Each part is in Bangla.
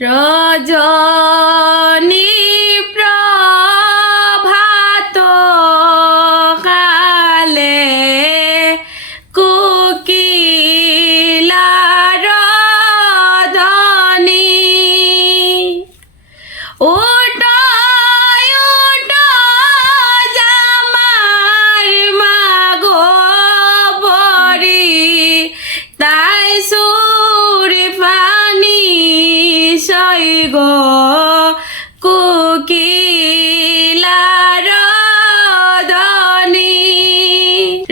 রজনী প্রভাত কালে কোকিলার ধ্বনি ওঠ ওঠ জামার মাগো বরি তাই সুর পানি সইগ কোকিলার ধ্বনি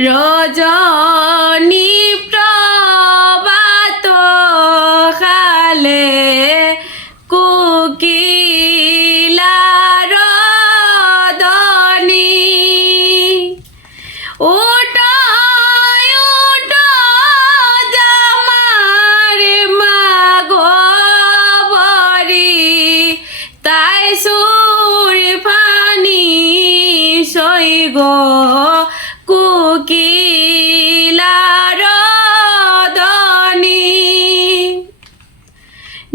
রজনী প্রভাত কালে কোকিলার ধ্বনি ওঠ ওঠ জামার মাগো বরি তাই সুর পানি সইগ কোকিলার ধ্বনি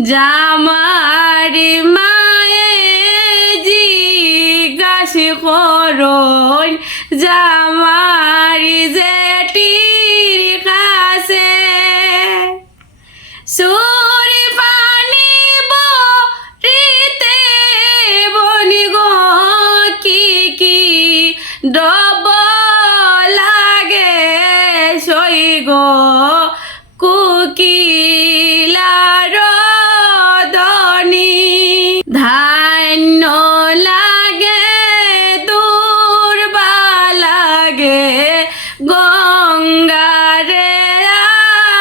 জামার মায়ে জিজ্ঞাসা করন জামার জেঠির কাছে সুর পানি বরিতে বনি গো কি কি ডব লাগে সইগ কোকিলার ধ্বনি ধান্য লাগে দুর্বা লাগে গঙ্গারে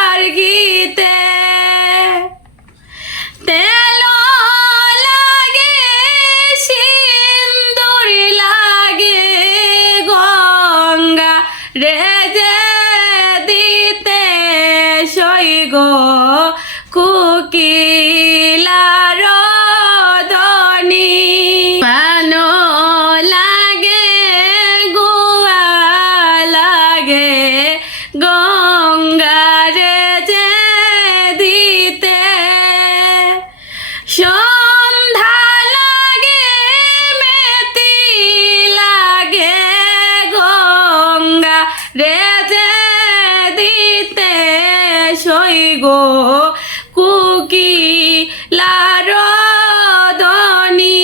আর গীতে তেল লাগে সিন্দুর লাগে গঙ্গা রে যে দিতে সইগ কোকিলার ধ্বনি পান লাগে গুয়া লাগে গঙ্গারে যে দিতে সন্ধ্যা লাগে মেতি লাগে গঙ্গা রে যে দিতে সইগ কোকিলার ধ্বনি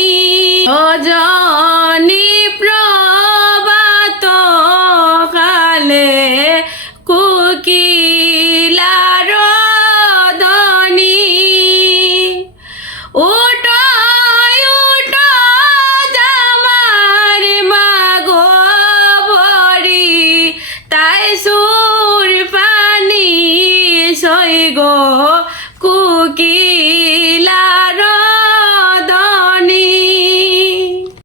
রজনী প্রভাত কালে কোকিলার ধ্বনি ওঠ ওঠ জামার মাগো বরি তাই সুর পানি সইগ কোকিলার